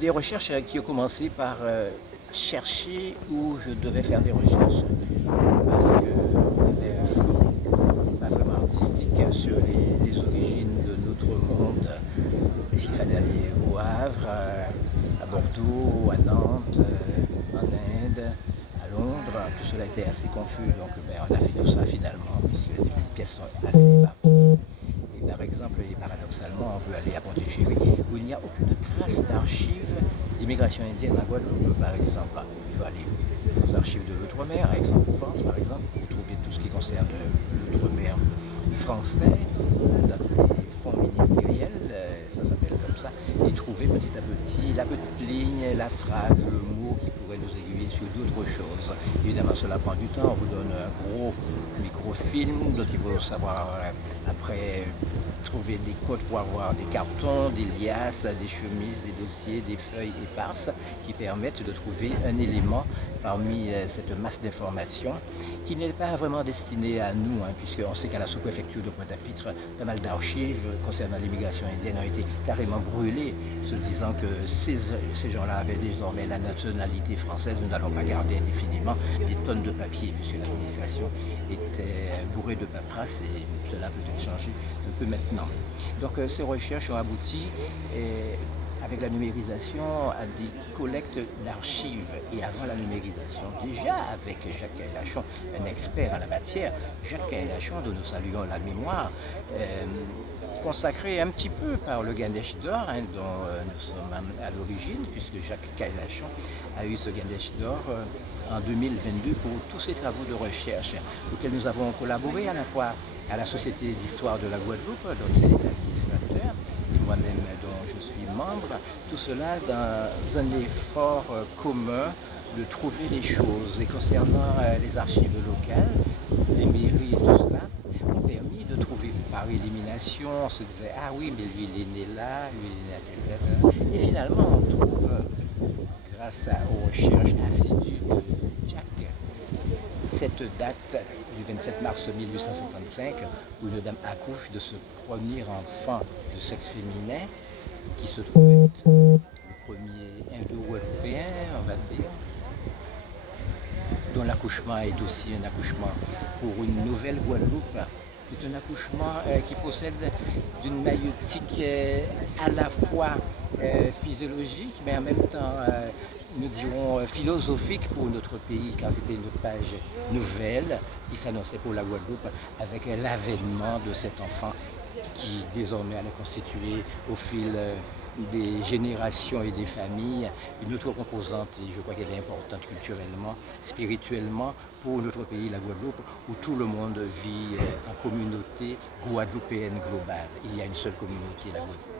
Des recherches qui ont commencé par chercher où je devais faire des recherches parce qu'il y avait un flou, pas vraiment artistique, sur les origines de notre monde. Est-ce qu'il fallait aller au Havre, à Bordeaux, à Nantes, en Inde, à Londres? Tout cela était assez confus, donc on a fait tout ça finalement, puisque les pièces sont assez éparpillées. Et par exemple, et paradoxalement, on peut aller à Pondicherry, où il n'y a aucune trace d'archives d'immigration indienne à Guadeloupe, par exemple. Il faut aller aux archives de l'outre-mer, à Aix-en-Provence, par exemple, pour trouver tout ce qui concerne l'outre-mer français, dans les fonds ministériels, ça s'appelle comme ça, et trouver petit à petit la petite ligne, la phrase, le mot qui pourrait nous aiguiller sur d'autres choses. Évidemment, cela prend du temps, on vous donne un gros microfilm dont il faut savoir après trouver des codes pour avoir des cartons, des liasses, des chemises, des dossiers, des feuilles éparses qui permettent de trouver un élément parmi cette masse d'informations qui n'est pas vraiment destinée à nous, puisqu'on sait qu'à la sous-préfecture de Pointe-à-Pitre, pas mal d'archives concernant l'immigration indienne ont été carrément brûlées, se disant que ces gens-là avaient désormais la nationalité française. Nous n'allons pas garder indéfiniment des tonnes de papier, puisque l'administration était bourrée de paperasse et cela peut être changé un peu maintenant. Donc ces recherches ont abouti avec la numérisation à des collectes d'archives. Et avant la numérisation, déjà avec Jacques Caillachon, un expert en la matière, Jacques Caillachon, dont nous saluons la mémoire, consacré un petit peu par le Gandesh d'or, dont nous sommes à l'origine, puisque Jacques Caillachon a eu ce Gandesh d'or en 2022 pour tous ses travaux de recherche, auxquels nous avons collaboré à la fois à la Société d'histoire de la Guadeloupe, dont c'est l'administrateur, et moi-même dont je suis membre, tout cela dans un effort commun de trouver les choses. Et concernant les archives locales, les mairies et tout cela, ont permis de trouver par élimination. On se disait, ah oui, mais lui il est né là, lui il est né à telle date. Et finalement, on trouve, grâce aux recherches assidues de Jack, cette date du 27 mars 1855 où une dame accouche de ce premier enfant de sexe féminin qui se trouvait le premier indo-européen, on va dire, dont l'accouchement est aussi un accouchement pour une nouvelle Guadeloupe. C'est un accouchement qui possède d'une maïeutique à la fois physiologique, mais en même temps, nous dirons, philosophique pour notre pays, car c'était une page nouvelle qui s'annonçait pour la Guadeloupe avec l'avènement de cet enfant qui désormais allait constituer au fil des générations et des familles une autre composante, et je crois qu'elle est importante culturellement, spirituellement pour notre pays, la Guadeloupe, où tout le monde vit en communauté guadeloupéenne globale. Il y a une seule communauté, la Guadeloupe.